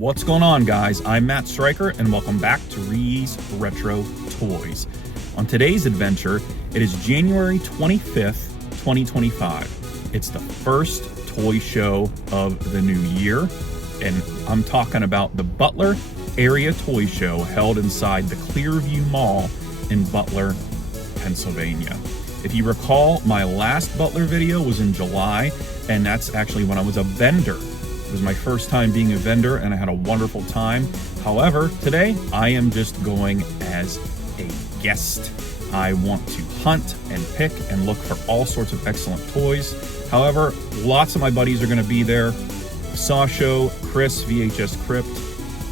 What's going on, guys? I'm Matt Stryker, and welcome back to Ree's Retro Toys. On today's adventure, it is January 25th, 2025. It's the first toy show of the new year, and I'm talking about the Butler Area Toy Show held inside the Clearview Mall in Butler, Pennsylvania. If you recall, my last Butler video was in July, and that's actually when I was a vendor. It was my first time being a vendor, and I had a wonderful time. However, today I am just going as a guest. I want to hunt and pick and look for all sorts of excellent toys. However, lots of my buddies are going to be there. Saw Show, Chris, VHS Crypt,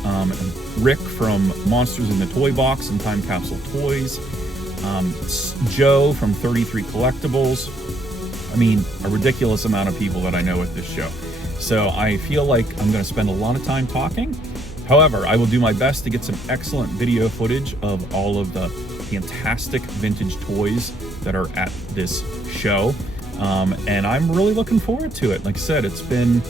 and Rick from Monsters in the Toy Box and Time Capsule Toys, Joe from 33 Collectibles. I mean, a ridiculous amount of people that I know at this show. So I feel like I'm going to spend a lot of time talking. However, I will do my best to get some excellent video footage of all of the fantastic vintage toys that are at this show. And I'm really looking forward to it. Like I said, it's been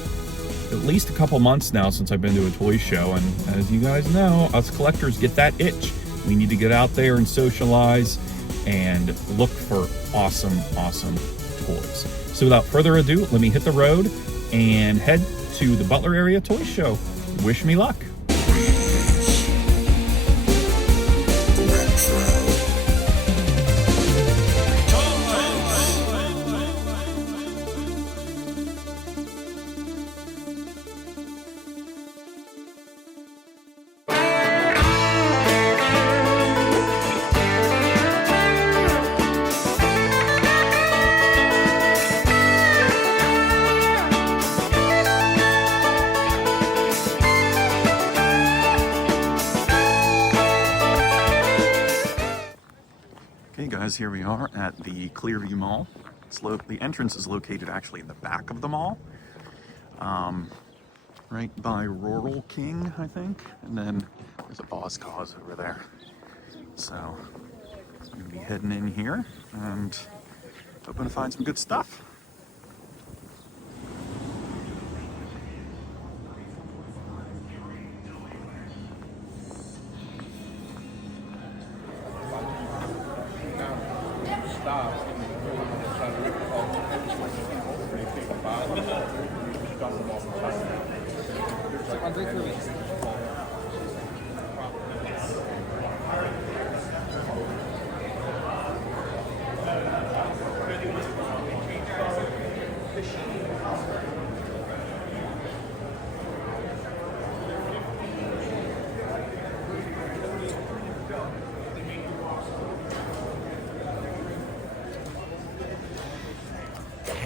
at least a couple months now since I've been to a toy show. And as you guys know, us collectors get that itch. We need to get out there and socialize and look for awesome, awesome toys. So without further ado, let me hit the road and head to the Butler Area Toy Show. Wish me luck. Okay guys, here we are at the Clearview Mall. The entrance is located actually in the back of the mall, right by Rural King, I think, and then there's a Boss Cause over there. So I'm gonna be heading in here and hoping to find some good stuff.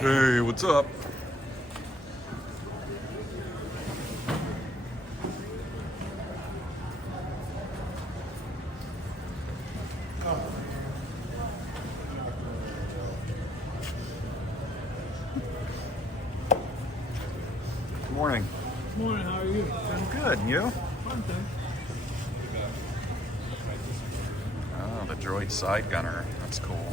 Hey, what's up? Good morning. Good morning, how are you? I'm good, and you? Fun, thanks. Oh, the droid side gunner. That's cool.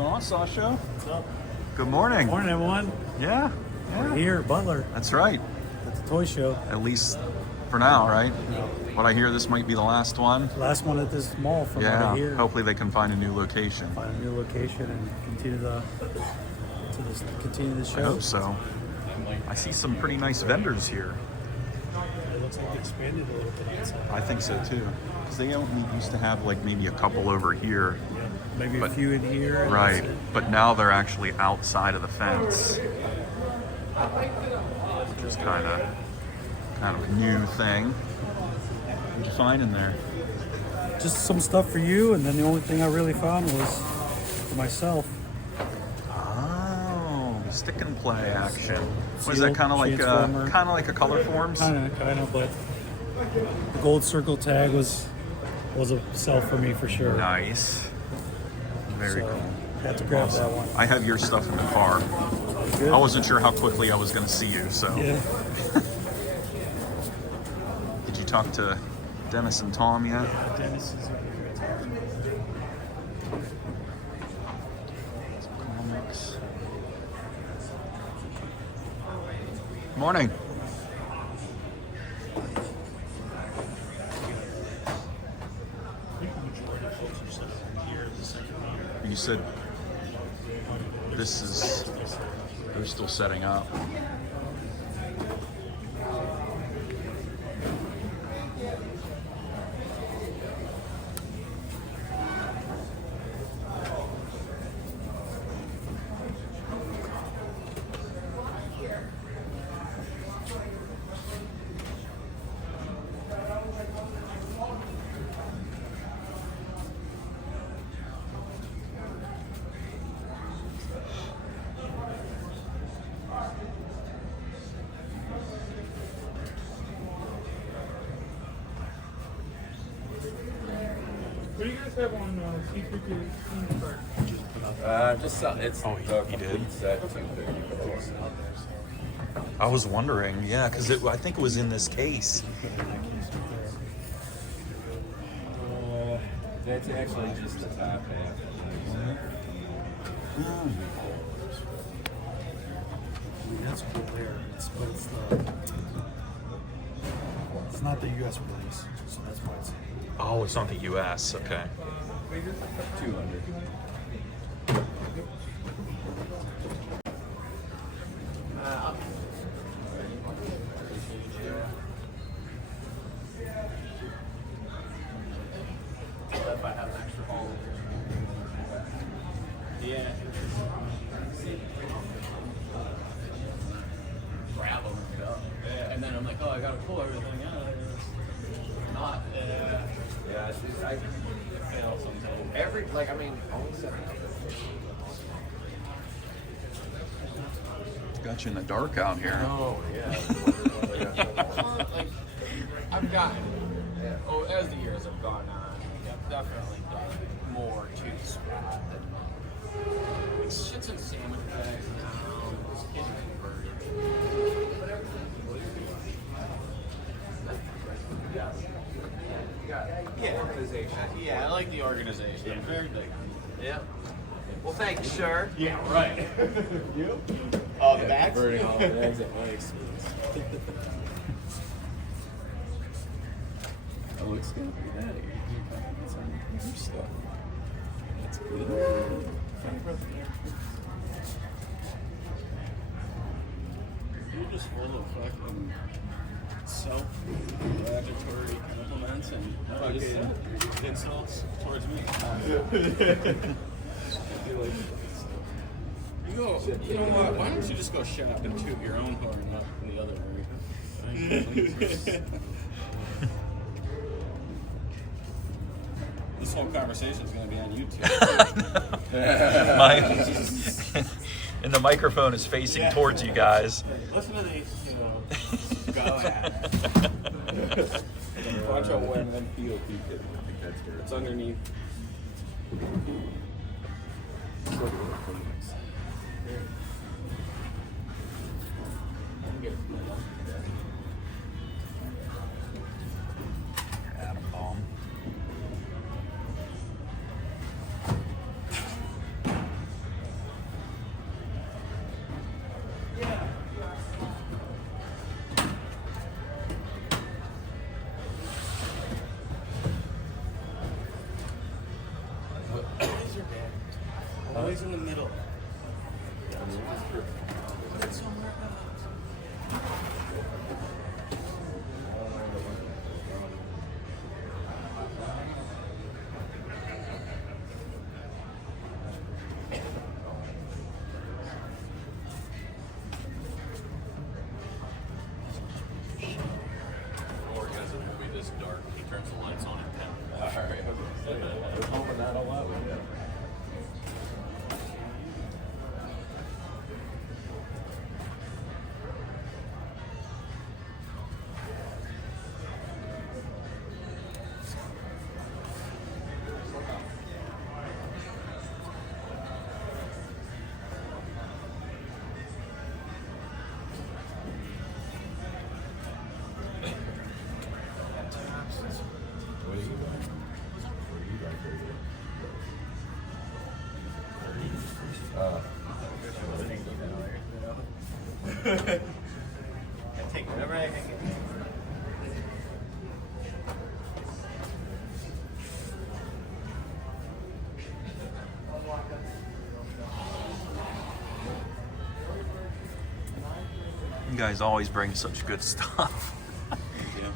going on, Sasha? What's up? Good morning. Morning, everyone. Yeah. We're here at Butler That's right. at the toy show. At least For now, right? No. What I hear, this might be the last one. Last one at this mall from what I hear. Hopefully they can find a new location. Find a new location and continue the show. I hope so. I see some pretty nice vendors here. It looks like they expanded a little bit inside. I think so too. Because they used to have like maybe a couple over here. Yeah, maybe a few in here. Right. But now they're actually outside of the fence. Which is kind of a new thing. What'd you find in there? Just some stuff for you, and then the only thing I really found was for myself. Oh, stick and play action. Seal, Was that kind of like Transformer. a Color Forms? Kind of, but the gold circle tag was a sell for me for sure. Nice. Very cool. Had to grab that one. I have your stuff in the car. Good. I wasn't sure how quickly I was going to see you, so. Yeah. Did you talk to Dennis and Tom yet? Yeah, Dennis is Comics. Morning. You said they're still setting up. What do you guys have on C3 Just it's Oh, he did. complete set 250. I was wondering, yeah, because I think it was in this case. That's actually just the top half. That's cool there. It's not the U.S. release, so that's why it's. Oh, it's not the U.S. Okay. 200. Yeah. Grab them and go. And then I'm like, oh, I gotta pull everything out. Not. Yeah, it's just, I fail sometimes. Only 7 Got you in the dark out here. Oh, yeah. I've gotten, as the years have gone on, I've definitely done more to spot than shit's in sandwich bags now. It's getting converted. Yeah, organization. Yeah, I like the organization. I'm very big. Yeah. Well, thank you, sir. Yeah, right. You? Oh, the bags? Burning all the bags at my expense. Oh, it's gonna be that. It's on your stuff. That's good. You're just full of fucking self-congratulatory compliments and fucking insults towards me. You know what? Why don't you just go shop and toot your own horn up in the other area? This whole conversation is going to be on YouTube. And the microphone is facing towards you guys. Listen to these, go at it. Watch out when MPOP did. I think that's good. It's underneath. Atom bomb. Always in the middle. I take whatever I can get. You guys always bring such good stuff.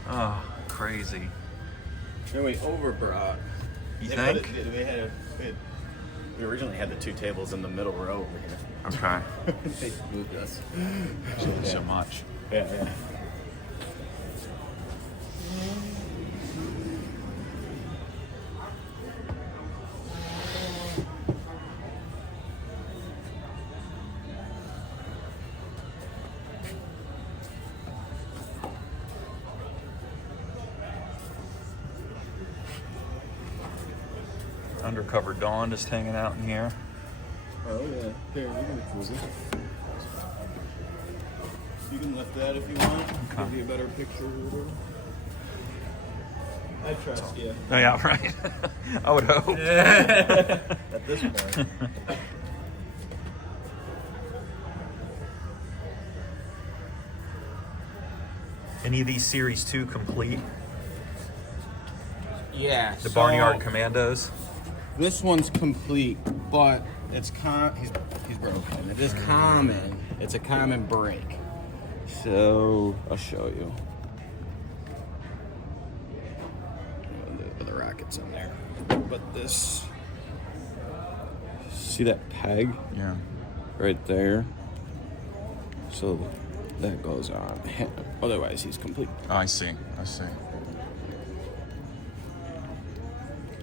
Oh, crazy. Then we overbrought. You Yeah, think? We originally had the two tables in the middle row over here. Okay. They moved us. So much. Yeah, yeah. Undercover Dawn just hanging out in here. Oh yeah. Here, you can cruise it. You can lift that if you want. Okay. Give you a better picture or whatever. I trust you. Oh, yeah, right. I would hope. At this point. Any of these Series 2 complete? Yeah. The Barnyard Commandos? This one's complete, but it's he's broken. It is common. It's a common break. So I'll show you. The rockets in there. But this, see that peg Yeah. right there? So that goes on. Otherwise, he's complete. Oh, I see. I see.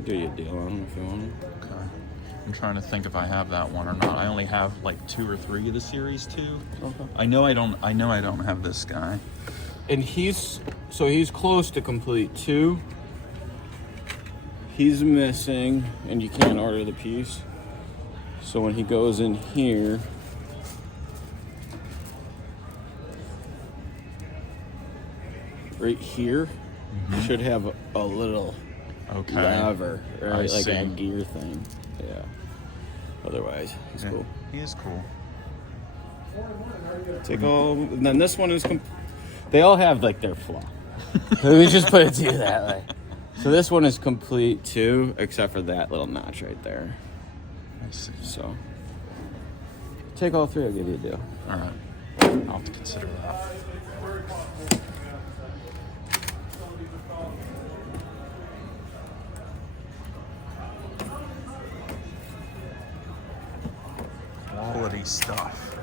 Do you a deal on him if you want him? Okay. I'm trying to think if I have that one or not. I only have like 2 or 3 of the Series 2. Okay. I know I don't have this guy. And he's close to complete too. He's missing, and you can't order the piece. So when he goes in here, right here, should have a little Okay. lever, right? I Like see. a gear thing. Yeah. Otherwise, he's cool. He is cool. Take all, and then this one is. They all have like their flaw. Let me just put it to you that way. So this one is complete too, except for that little notch right there. I see. So take all 3. I'll give you a deal. All right. I'll have to consider that. Quality stuff.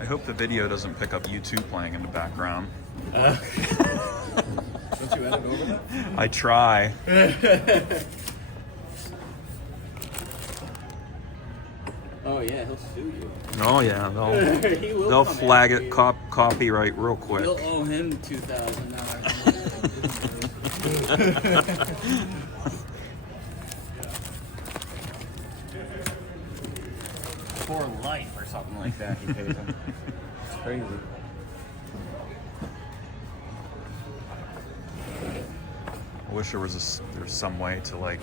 I hope the video doesn't pick up YouTube playing in the background. Don't you edit over that? I try. Oh yeah, he'll sue you. Oh yeah, He will they'll come flag after it you. copyright real quick. You'll owe him $2,000. For life or something like that, he pays him. It's crazy. I wish there's some way to like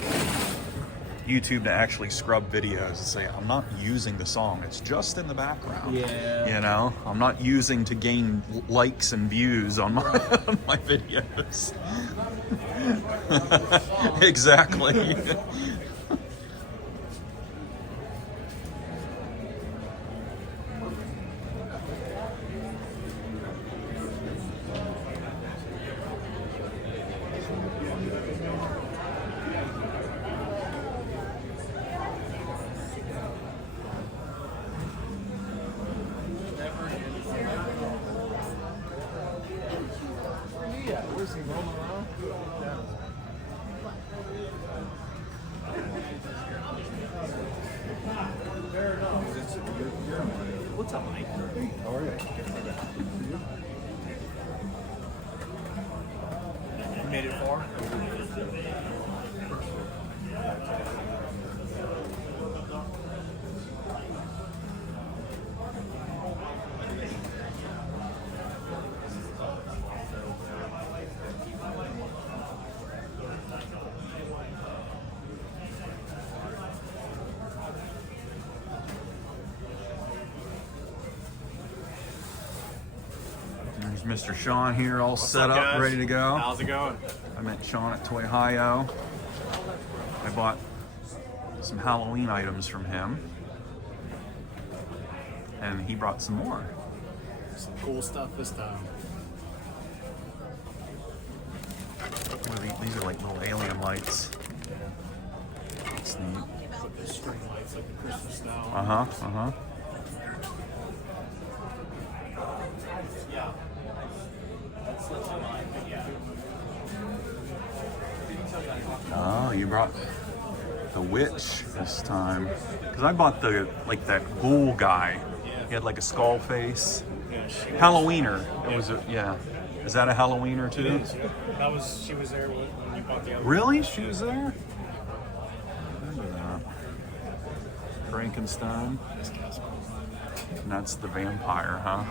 YouTube to actually scrub videos and say, I'm not using the song, it's just in the background. Yeah. You know, I'm not using to gain likes and views on my, on my videos. Exactly. Where's he rolling around? What's up, Mike? How are you? You made it far? There's Mr. Sean here, all set up, up, guys? ready to go. How's it going? I met Sean at Toy Hi-Yo. I bought some Halloween items from him. And he brought some more. Some cool stuff this time. What are these are like little alien lights. That's neat. It's like the string lights, like the Christmas style. Uh-huh, uh-huh. Yeah. Oh, you brought the witch this time. Because I bought the, like that ghoul guy. He had like a skull face. Yeah, she Halloweener. It was a, yeah. Is that a Halloweener too? That was, she was there when you bought the other. Really? She was there? Remember that. Frankenstein. And that's the vampire, huh?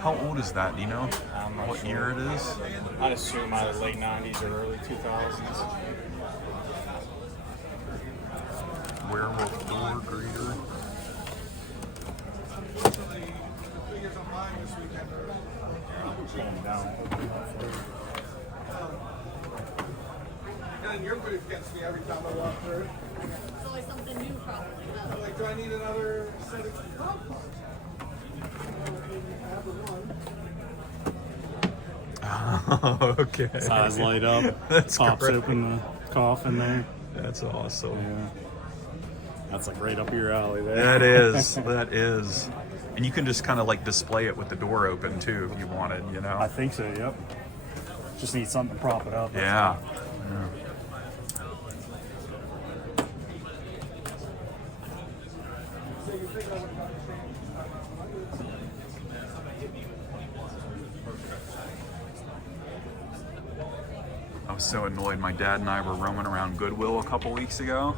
How old is that? Do you know I'm not what sure. year it is? I'd assume either late 90s or early 2000s. Werewolf door greeter. Going down. And your booth gets me every time I walk through. It's always something new, probably. I'm like, do I need another set of dog parts? I have the one. Oh, okay. His eyes light up. That's Pops great. open the coffin there. That's awesome. Yeah. That's like right up your alley there. That is. That is. And you can just kind of like display it with the door open too if you wanted, you know? I think so, yep. Just need something to prop it up. that's Yeah. all. I was so annoyed. My dad and I were roaming around Goodwill a couple weeks ago,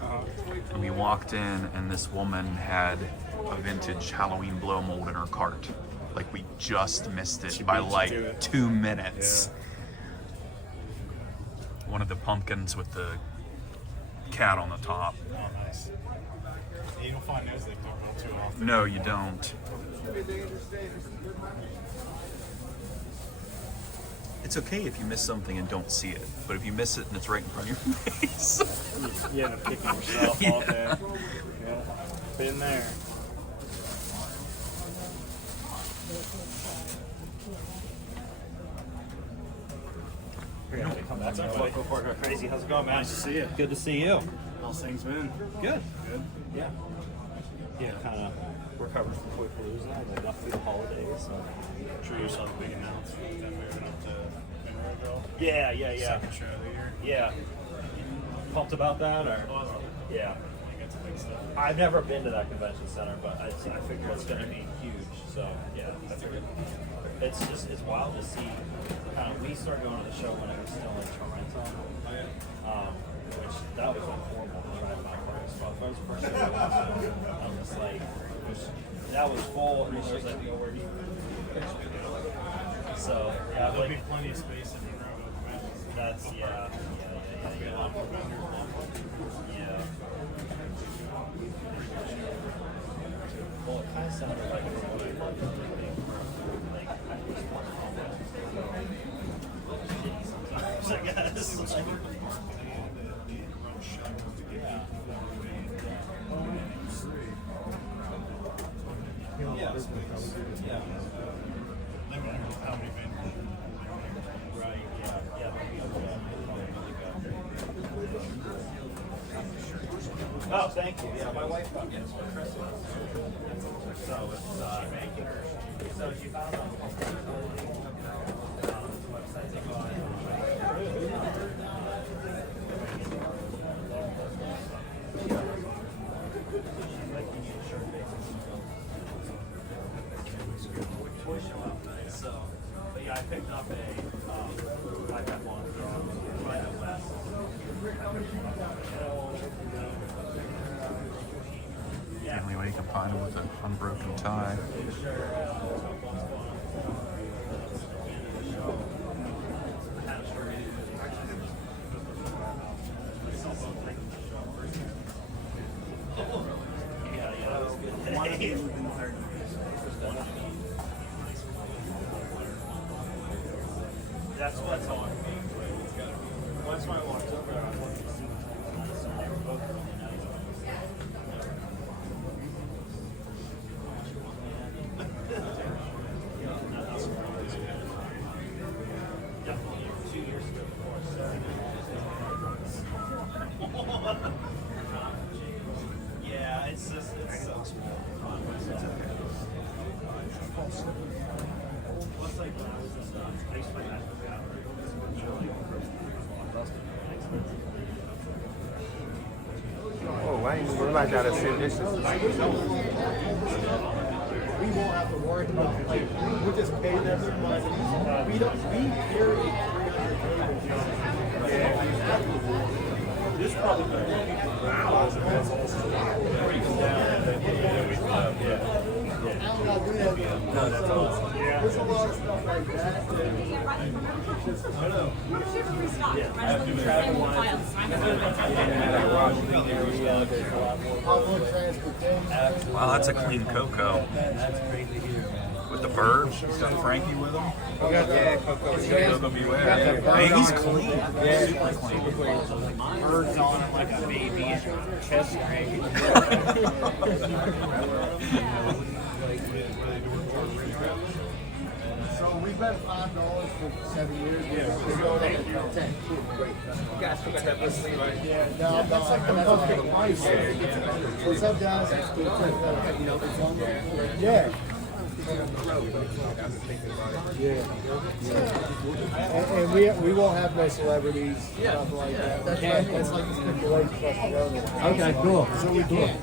and we walked in, and this woman had a vintage Halloween blow mold in her cart. Like we just missed it by beat you like to it. 2 minutes. One of the pumpkins with the cat on the top. Oh, nice. You don't find those like real too often. No, you don't. It's okay if you miss something and don't see it, but if you miss it and it's right in front of your face. You end up picking yourself all day. Yeah. Been there. That's our local partner. Crazy. How's it going, man? Nice to see you. Good to see you. How's things been? Good. Good. Yeah. Yeah, kind of recovered from Toy Palooza. But got through the holidays. So. Sure you saw the big announcement that moving up to Monroeville. Yeah, yeah, yeah. Second show of the year. Yeah. Pumped about that, or? Yeah. I think it's big stuff. I've never been to that convention center, but I figure it's going to be huge. So yeah, that's a good. It's just it's wild to see. We started going to the show when it was still in Toronto, which that was like horrible to try to find parking spots. That was the first time I was just like, that was full, and it was like nowhere to. So yeah, There'll like be plenty of space in Monroeville. that's yeah. Yeah. Well, it kind of sounded like from what I heard, like sometimes, I guess. Yeah. How many men? Right, yeah. Oh, thank you. Yeah, my wife got this for Christmas. So it's, so she found on the website they go toy show outfit. So, but yeah, I picked up a iPad one from right out west. The only way you can find him with an unbroken tie. That's what's on. Once I walked over there, I wanted to see what's on. They were both really nice. Definitely 2 years ago before, so yeah, it's just it's so fun. What's like when I was in I used to play basketball. Oh, we're not out of dishes. We won't have to worry about it. Like, we just pay them their money. We carry 300 tables. This probably No, that's awesome. There's a lot of stuff like that. Wow, that's a clean Coco. With the bird. He's got Frankie with him. Coco beware. Hey, he's clean. Super clean. Birds on it like a baby, chest crank. So we've been $5 for 7 years. We're going up to 10. Great. You guys forgot that listening, right? Yeah, no, that's like the life. What's up, guys? That's good. You know, it's on there. Yeah. And we won't have no celebrities, stuff like that. That's like the stipulation for us to go. Okay, cool. So we can't.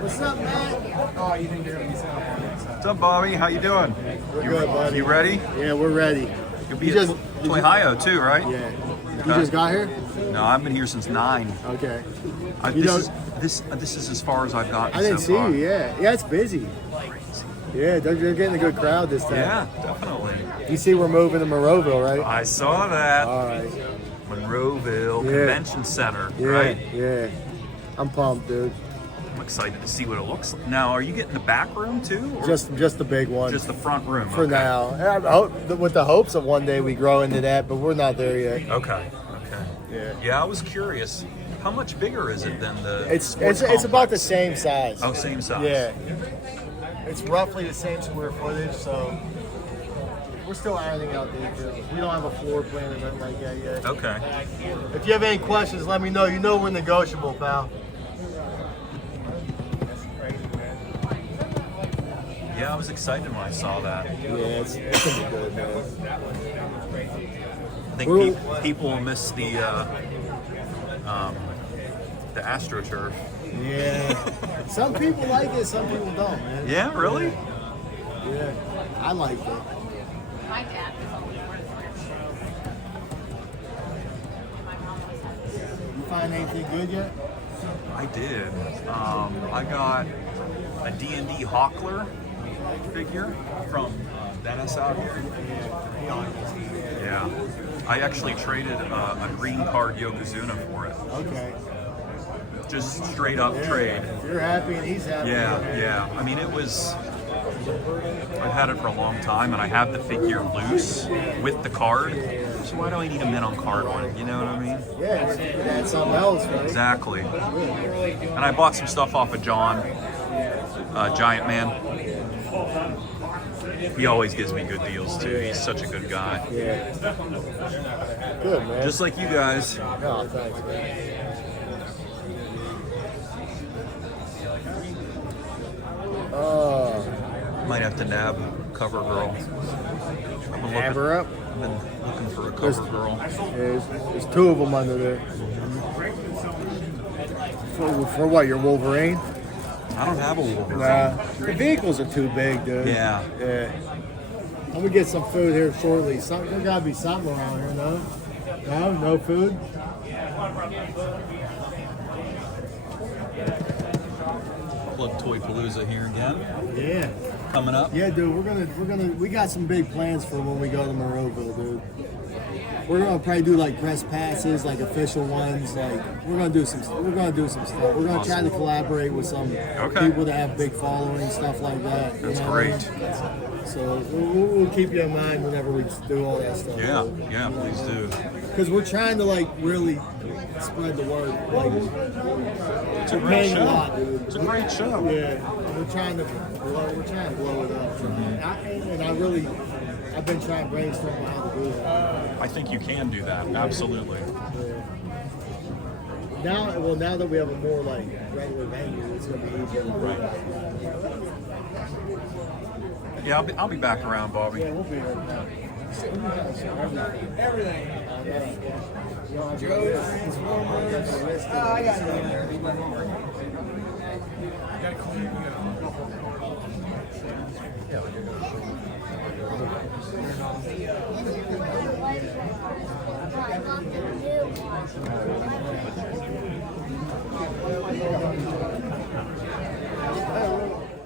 What's up, Matt? Oh, you didn't hear me say What's up, Bobby? How you doing? We're good, buddy. You ready? Yeah, we're ready. You'll be at Toy Hio too, right? Yeah. You just got here? No, I've been here since 9. Okay. This is as far as I've gotten. I didn't so see far. you. Yeah, it's busy. Yeah, they're getting a good crowd this time. Yeah, definitely. You see, we're moving to Monroeville, right? I saw that. All right. Monroeville Yeah. Convention Center, Yeah, right? yeah. I'm pumped, dude. I'm excited to see what it looks like. Now, are you getting the back room too? Or Just the big one just the front room? for Okay. now. I hope, with the hopes of one day we grow into that, but we're not there yet. Okay. Yeah. Yeah, I was curious. How much bigger is it than the? It's sports about the complex? same size. Oh, same size. Yeah. It's roughly the same square footage, so we're still ironing out details. We don't have a floor plan or nothing like that yet. Okay. If you have any questions, let me know. You know we're negotiable, pal. Yeah, I was excited when I saw that. Yeah, it's gonna be good, man. I think people will miss the AstroTurf. Yeah. Some people like it, some people don't, man. Yeah, really? Yeah. I like it. My dad was only You find anything good yet? I did. I got a D&D Hockler figure from Dennis out here. Yeah. I actually traded a green card Yokozuna for it. Okay. Just straight up trade. If you're happy and he's happy. Yeah. I mean, I've had it for a long time, and I have the figure loose with the card. So why do I need a mint on card one? You know what I mean? Yeah, that's something else, right? Exactly. And I bought some stuff off of John, Giant Man. He always gives me good deals too. He's such a good guy. Yeah. Good, man. Just like you guys. Oh, thanks, man. Might have to nab Cover Girl. Nab her up? I've been looking for a Cover Girl. There's two of them under there. For what, your Wolverine? I don't have a Wolverine. Nah, the vehicles are too big, dude. Yeah. I'm gonna get some food here shortly. There gotta be something around here, no? No food? Plug Toy Palooza here again. Yeah. Coming up. Yeah, dude, we got some big plans for when we go to Monroeville, dude. We're gonna probably do like press passes, like official ones. Like we're gonna do some stuff. We're gonna try to collaborate with some people that have big followings, stuff like that. That's great. So we'll keep you in mind whenever we do all that stuff. Yeah, please do. Because we're trying to like really spread the word. Like It's a great show. a lot, dude. It's a great show. Yeah, we're trying to blow it up. I've been trying to brainstorm how to do that. I think you can do that. Absolutely. Now that we have a more like regular venue, it's gonna be easier to do that. Yeah, I'll be back around, Bobby. Yeah, we'll be here. Everything.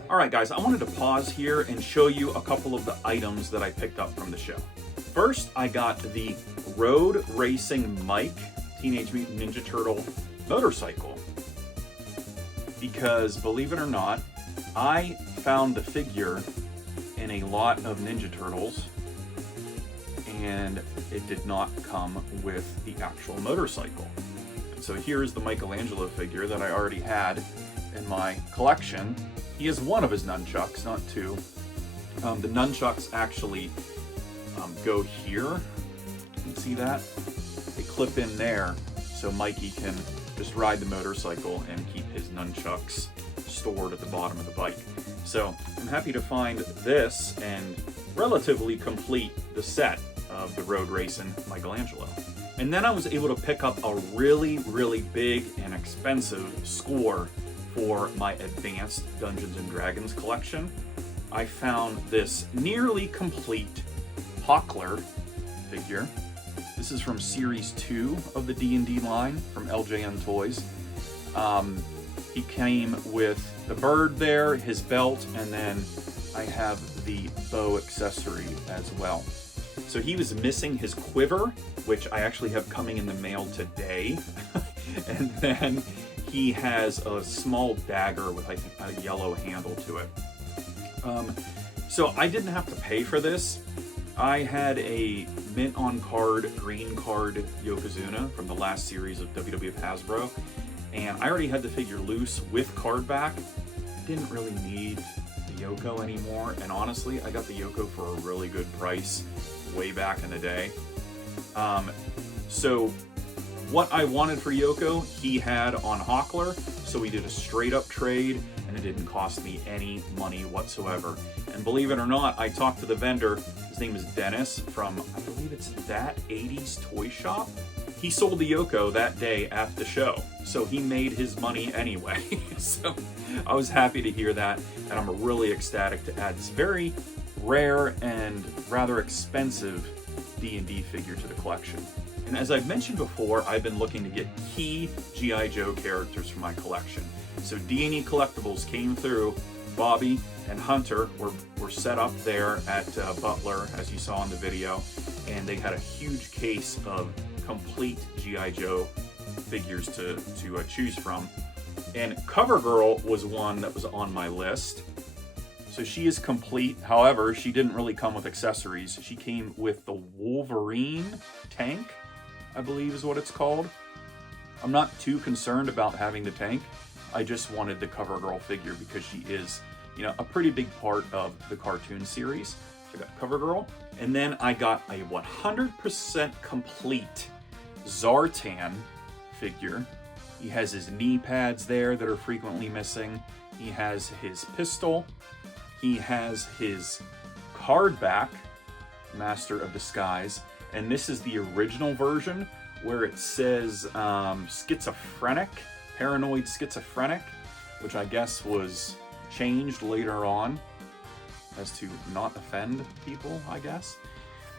All right, guys, I wanted to pause here and show you a couple of the items that I picked up from the show. First, I got the Road Racing Mike Teenage Mutant Ninja Turtle motorcycle. Because, believe it or not, I found the figure in a lot of Ninja Turtles, and it did not come with the actual motorcycle. So here's the Michelangelo figure that I already had in my collection. He has one of his nunchucks, not two. The nunchucks actually go here. You can see that? They clip in there, so Mikey can just ride the motorcycle and keep his nunchucks stored at the bottom of the bike. So I'm happy to find this and relatively complete the set of the Road Racing Michelangelo. And then I was able to pick up a really, really big and expensive score for my advanced Dungeons & Dragons collection. I found this nearly complete Hockler figure. This is from Series 2 of the D&D line from LJN Toys. He came with the bird there, his belt, and then I have the bow accessory as well. So he was missing his quiver, which I actually have coming in the mail today. And then he has a small dagger with, I think, a yellow handle to it. So I didn't have to pay for this. I had a mint on card, green card Yokozuna from the last series of WWF Hasbro, and I already had the figure loose with card back. I didn't really need the Yoko anymore, and honestly, I got the Yoko for a really good price way back in the day. So what I wanted for Yoko, he had on Hockler, so we did a straight up trade, and it didn't cost me any money whatsoever. And believe it or not, I talked to the vendor. His name is Dennis from, I believe it's That 80s Toy Shop. He sold the Yoko that day at the show, so he made his money anyway. So I was happy to hear that, and I'm really ecstatic to add this very rare and rather expensive D&D figure to the collection. And as I've mentioned before, I've been looking to get key G.I. Joe characters for my collection. So D&E Collectibles came through. Bobby and Hunter were set up there at Butler, as you saw in the video, and they had a huge case of complete G.I. Joe figures to choose from. And CoverGirl was one that was on my list. So she is complete. However, she didn't really come with accessories. She came with the Wolverine tank, I believe is what it's called. I'm not too concerned about having the tank. I just wanted the CoverGirl figure because she is, you know, a pretty big part of the cartoon series. So I got CoverGirl. And then I got a 100% complete Zartan figure. He has his knee pads there that are frequently missing. He has his pistol. He has his card back, Master of Disguise. And this is the original version where it says schizophrenic, paranoid schizophrenic, which I guess was changed later on as to not offend people, I guess.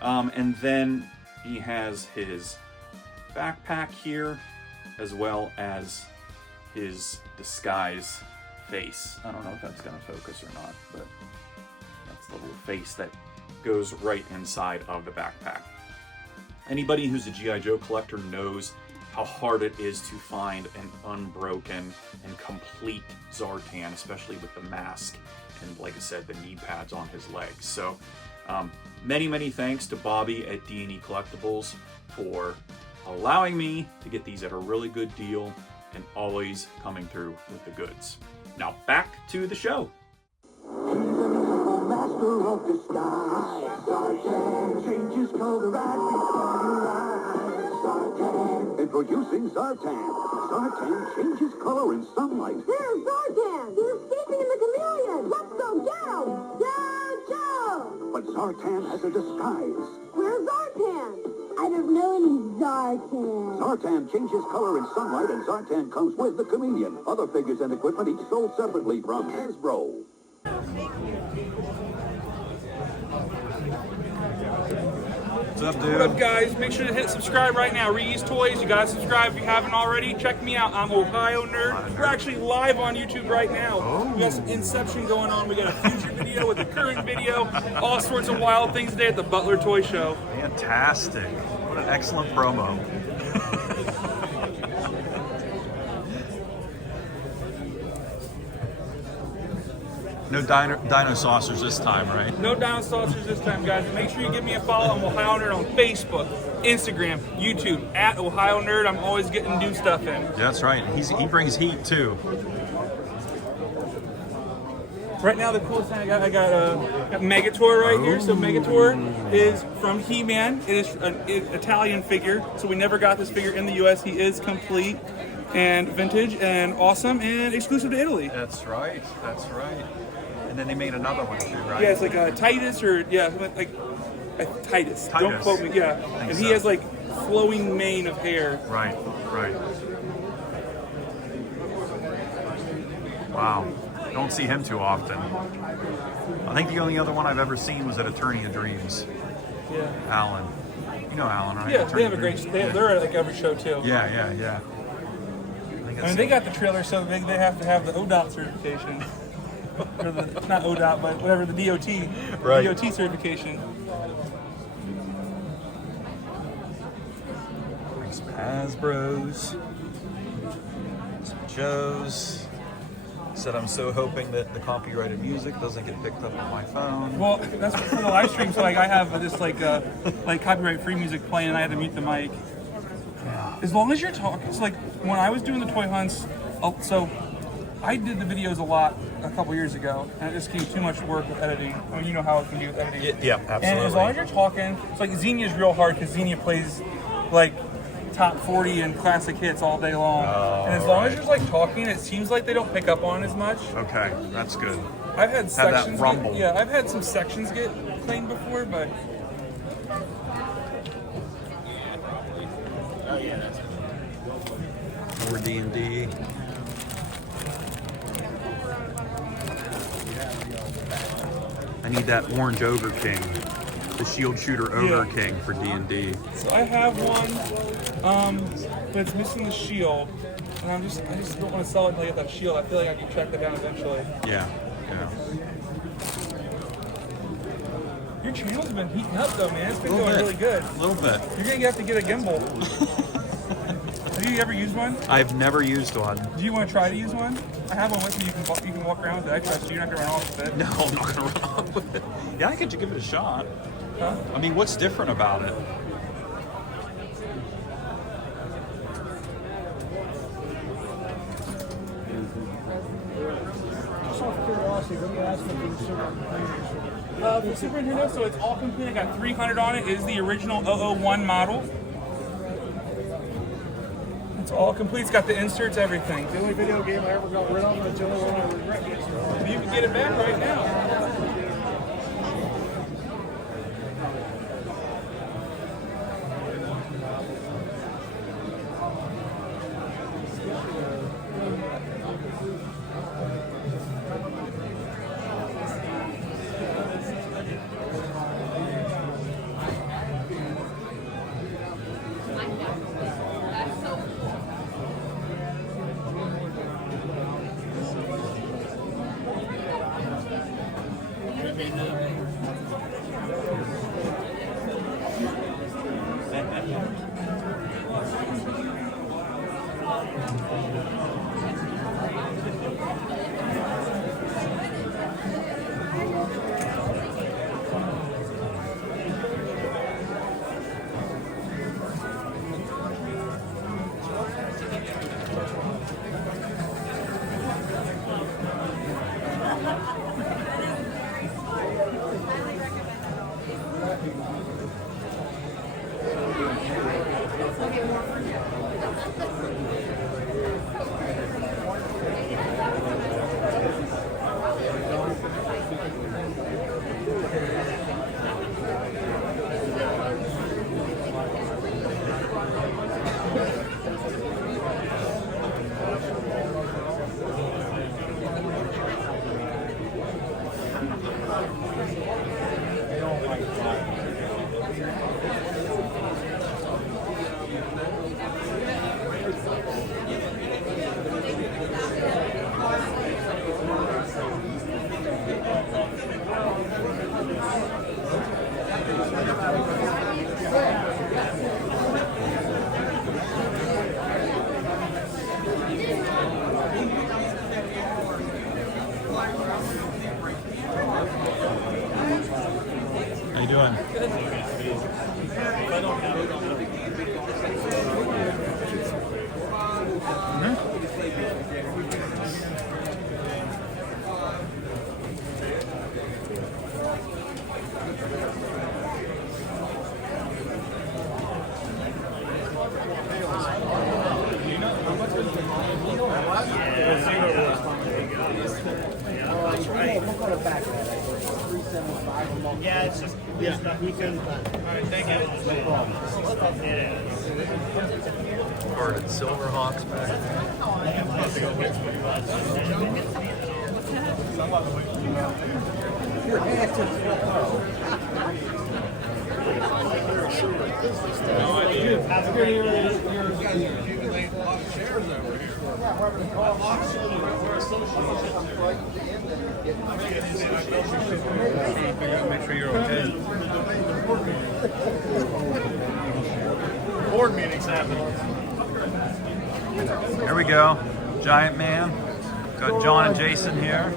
And then he has his backpack here, as well as his disguise face. I don't know if that's gonna focus or not, but that's the little face that goes right inside of the backpack. Anybody who's a G.I. Joe collector knows how hard it is to find an unbroken and complete Zartan, especially with the mask and, like I said, the knee pads on his legs. So many thanks to Bobby at D&E Collectibles for allowing me to get these at a really good deal and always coming through with the goods. Now back to the show. Master of disguise, Zartan changes color right before your eyes. Zartan, introducing Zartan. Zartan changes color in sunlight. There's Zartan! He's escaping in the chameleon! Let's go get him! Go, Joe! But Zartan has a disguise. Where's Zartan? I don't know any Zartan. Zartan changes color in sunlight, and Zartan comes with the chameleon. Other figures and equipment each sold separately from Hasbro. What's up, dude? What up, guys? Make sure to hit subscribe right now. Reuse Toys. You guys subscribe if you haven't already. Check me out. I'm Ohio Nerd. We're actually live on YouTube right now. We got some Inception going on. We got a future video with a current video. All sorts of wild things today at the Butler Toy Show. Fantastic. What an excellent promo. No dino saucers this time, right? No dino saucers this time, guys. Make sure you give me a follow. I'm Ohio Nerd on Facebook, Instagram, YouTube, at Ohio Nerd. I'm always getting new stuff in. That's right. He brings heat too. Right now, the coolest thing I got Megator right here. So Megator is from He-Man. It is an Italian figure. So we never got this figure in the U.S. He is complete and vintage and awesome and exclusive to Italy. That's right. That's right. And then they made another one too, right? Yeah, it's like Titus or like Titus. Don't quote me. Yeah, and he has like flowing mane of hair. Right. Right. Wow. Don't see him too often. I think the only other one I've ever seen was at Attorney of Dreams. Yeah. Alan. You know Alan, right? Yeah, they have a great. They're at like every show too. Yeah. I mean, they got the trailer so big they have to have the ODOT certification. Or not ODOT, but whatever, the DOT. Right. DOT certification. Some Hasbros. Some Joes. Said I'm so hoping that the copyrighted music doesn't get picked up on my phone. Well, that's for the live stream. So like I have this like copyright free music playing, and I had to mute the mic. As long as you're talking, it's like when I was doing the toy hunts. So I did the videos a lot a couple years ago, and it just became too much work with editing. I mean, you know how it can be with editing. Yeah, absolutely. And as long as you're talking, it's like Xenia's real hard because Xenia plays like top 40 and classic hits all day long. And as long as you're like talking, it seems like they don't pick up on as much. Okay, that's good. I've had sections. That rumble. I've had some sections get played before, but. More D&D. I need that orange ogre king. The Shield Shooter Ogre King for D&D. So I have one, but it's missing the shield. And I just don't want to sell it until I get that shield. I feel like I can track that down eventually. Yeah. Your channel's been heating up though, man. It's been going really good. A little bit. You're gonna have to get a gimbal. Have you ever used one? I've never used one. Do you want to try to use one? I have one with me. You can walk around with it. I trust you. You're not gonna run off with it. No, I'm not gonna run off with it. Yeah, I could give it a shot. Huh? I mean, what's different about it? Just off curiosity, let me ask you The Super Nintendo, so it's all complete. I got 300 on it. It is the original 001 model. It's all complete. It's got the inserts, everything. the only video game I ever got rid of, and it's the only one I regret getting. You can get it back right now. That's so cool. How you doing? Yeah, it's just we can. All right, thank you. No problem. Guarded Silverhawks back there. Your hands are Make sure you're okay. Board meeting's happening. Here we go. Giant Man. Got John and Jason here.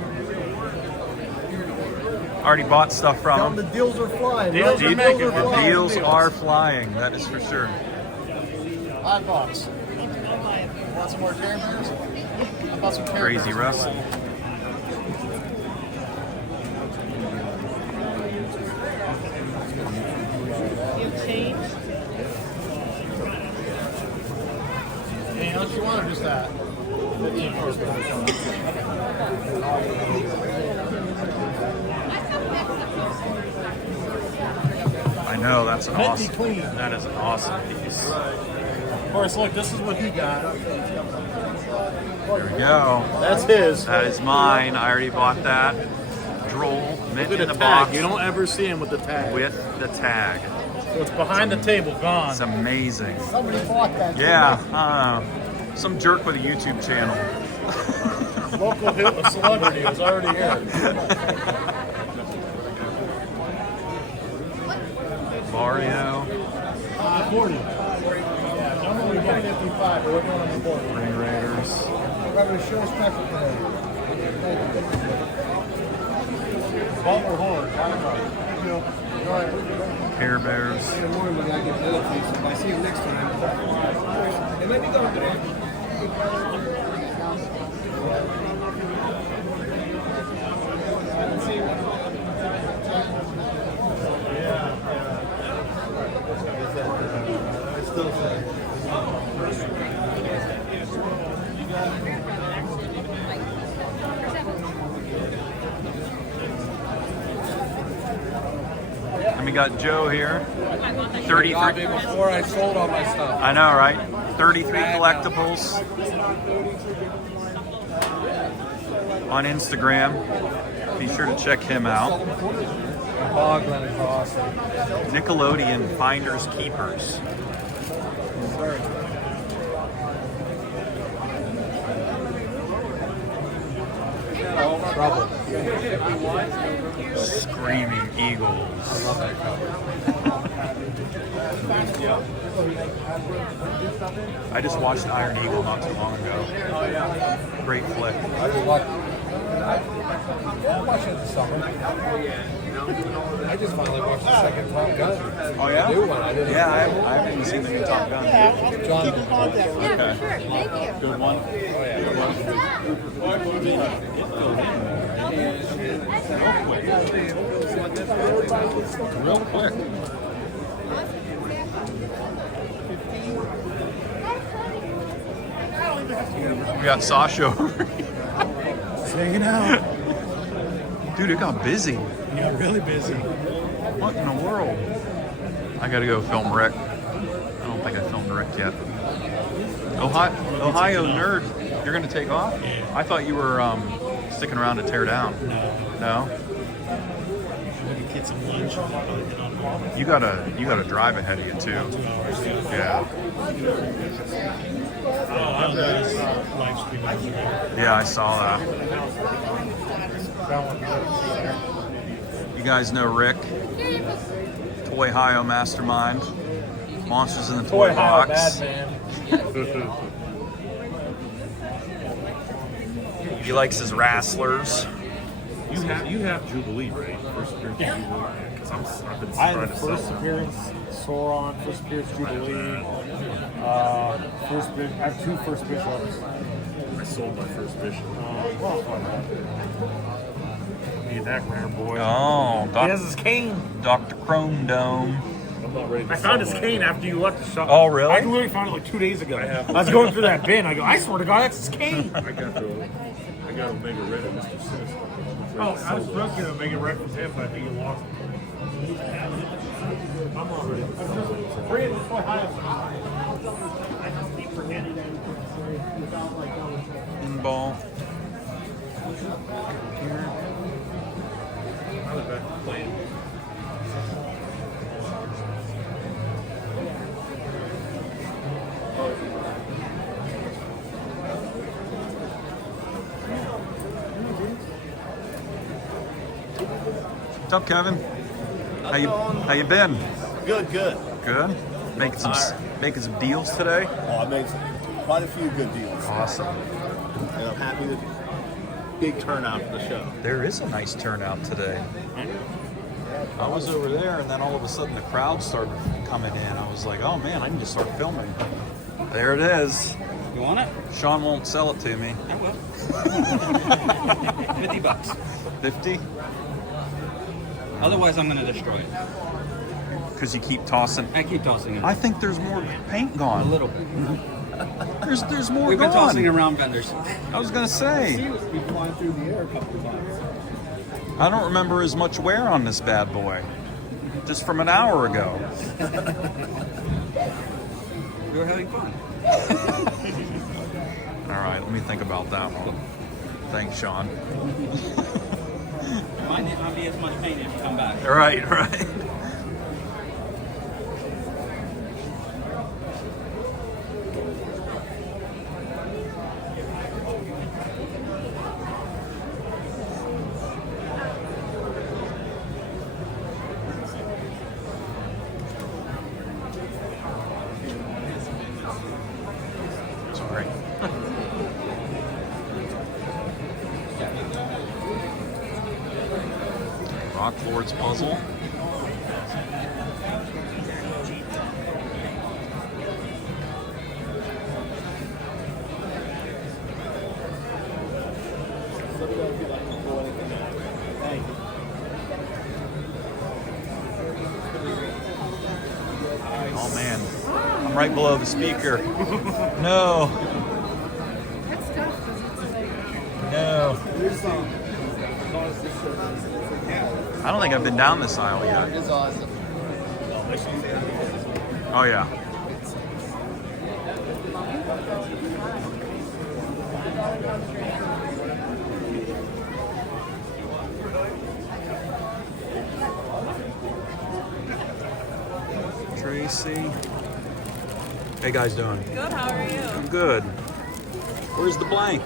Already bought stuff from the them. deals are flying. Deals right? are making. The deals are flying, that is for sure. Hot box. Want some more characters? How about some characters? Crazy Russell. Anything else you want or just that? I know, that's an Pretty awesome. clean. That is an awesome piece. Of course, look, this is what he got. There we go. That's his. That is mine. I already bought that. roll, mint Look in at the the tag. box You don't ever see him with the tag. with the tag. So it's behind the table, gone. It's amazing. Somebody bought that. Yeah, some jerk with a YouTube channel. Local celebrity was already here. Mario, 40. Yeah, normally we get 55, but we're going on the board. Ring Raiders, We're going to show spectacle today. Butler Horn. Care Bears, In the morning, we got to get the other piece. If I see him next time, and let me go today. and we got Joe here. 33. Before I sold all my stuff. I know, right? 33 collectibles on Instagram. Be sure to check him out. Bogland is awesome. Nickelodeon Finders Keepers. Trouble. Screaming Eagles. I love that cover. I just watched Iron Eagle not too long ago. Great flick. I just watched. I watched it this summer. I just finally watched the second Top Gun. Oh yeah? The new one. I didn't. Yeah, I haven't even seen the new Top Gun. John. Yeah, for sure. Thank you. Good one. Real quick. We got Sasha over here. Hanging out. Dude, it got busy. Yeah, really busy. What in the world? I gotta go film Rick. I don't think I filmed Rick yet. Ohio nerd, you're gonna take off? I thought you were sticking around to tear down. No? Get some lunch. You gotta drive ahead of you too. 2 hours. Yeah. I'm live streaming. Yeah, I saw that. You guys know Rick, Toy Hio Mastermind, Monsters in the Toy Box. Bad man. He likes his wrestlers. You have Jubilee, right? First appearance of Jubilee. Because I've been I had trying the to first sell. appearance Sauron, first appearance Jubilee. I have 2 first bishops. I sold my first bishop. Well, fun. Need that rare boy. Oh, He has his cane. Dr. Chrome Dome. I'm not ready to I found sell his my- cane after you left the shop. Oh, really? I literally found it like 2 days ago. have- I was going through that bin. I go, I swear to God, that's his cane. I got Omega Red and Mr. Sinister. Oh, I was supposed to make a red from him, but I think he lost it. I'm not ready to sell it. Bring it this way high. I just keep forgetting. Ball. What's up, Kevin? How you been? Good. Good. Making some deals today. Oh, I made quite a few good deals. Awesome. And I'm happy with big turnout for the show. There is a nice turnout today. I was over there, and then all of a sudden the crowd started coming in. I was like, oh man, I need to start filming. There it is. You want it? Sean won't sell it to me. I will. $50. 50? Otherwise, I'm going to destroy it. Because you keep tossing. I keep tossing it. I think there's more paint gone. A little bit. There's more We've been gone. tossing around vendors. I was gonna say. We've flying through the air a couple of times. I don't remember as much wear on this bad boy. Just from an hour ago. We were having fun. All right, let me think about that one. Thanks, Sean. Might not be as much pain if you come back. Right, right. Sorry. Rockford's puzzle. Oh man, I'm right below the speaker. No. No. I don't think I've been down this aisle yet. It's awesome. Oh yeah. Tracy. Hey guys doing? Good, how are you? I'm good. Where's the blank?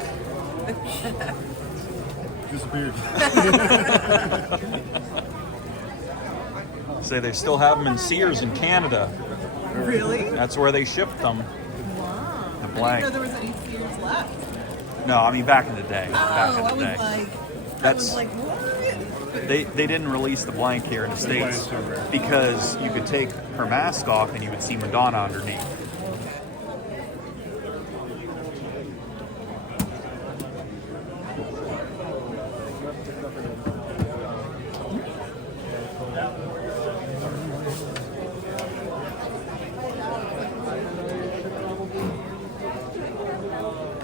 Disappeared. Say they still have them in Sears in Canada. Really? That's where they shipped them. Wow. The I blank. didn't know there was any Sears left. No, I mean back in the day. Oh, Back in I the was day. like, That's what? they didn't release the blank here in the States because you could take her mask off and you would see Madonna underneath.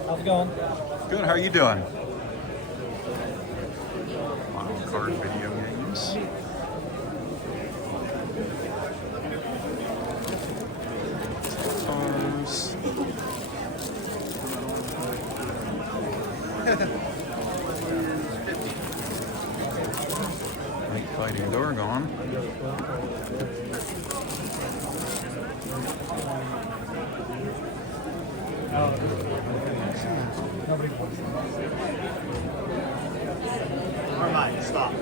How's it going? Good, how are you doing? Final card video games. Guitars. Night Fighting Gorgon. Carmine, stop.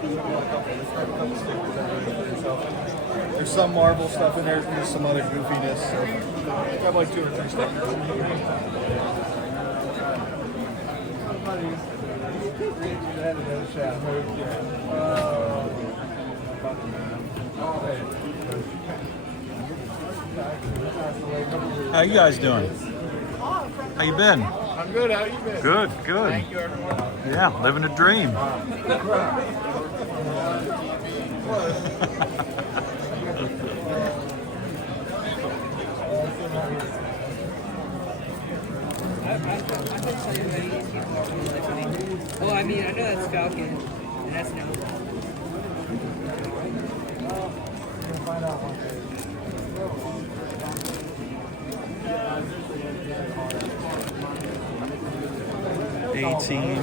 'Cause we got a couple. There's a couple stickers that are really good stuff. There's some Marvel stuff in there. There's some other goofiness. So got like 2 or 3 stickers. How you guys doing? How you been? I'm good. How you been? Good, good. Thank you, everyone. Yeah, living a dream. Oh, I mean, I know that's Falcon, and that's no. Find out one day. 18.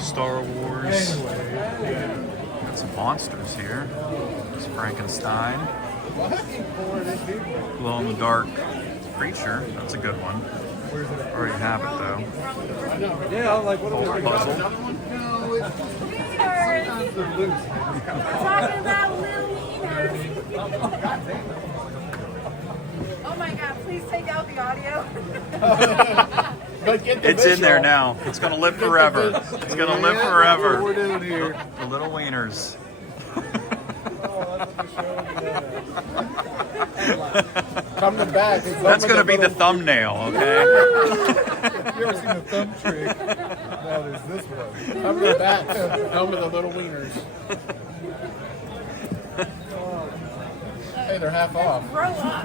Star Wars. Got some monsters here. There's Frankenstein. Glow in the dark creature. That's a good one. Already have it though. Yeah, I'm like, what are we Puzzle. No, it's Talking about Lil Oh my God, please take out the audio. But get the It's in there visual. now. It's gonna live forever. It's gonna live Yeah, forever. that's what we're doing here. The little wieners. Come to back. That's gonna be the thumbnail, okay? You ever seen the thumb trick? No, there's this one. How about that? Home of the little wieners. Hey, they're half off. Grow up.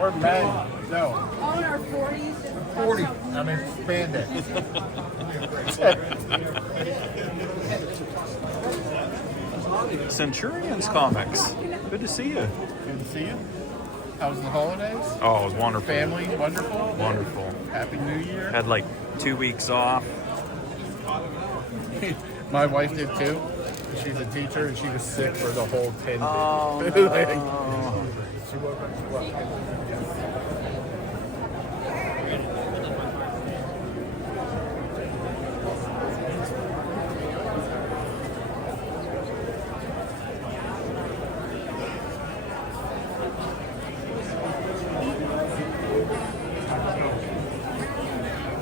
We're mad. No. All in our 40s. 40. I mean, spandex. Centurions Comics. Good to see you. Good to see you. How was the holidays? Oh, it was wonderful. Family, wonderful. Wonderful. Happy New Year. Had like 2 weeks off. My wife did too. She's a teacher and she was sick for the whole 10 days. Oh, no. She woke up, she woke up.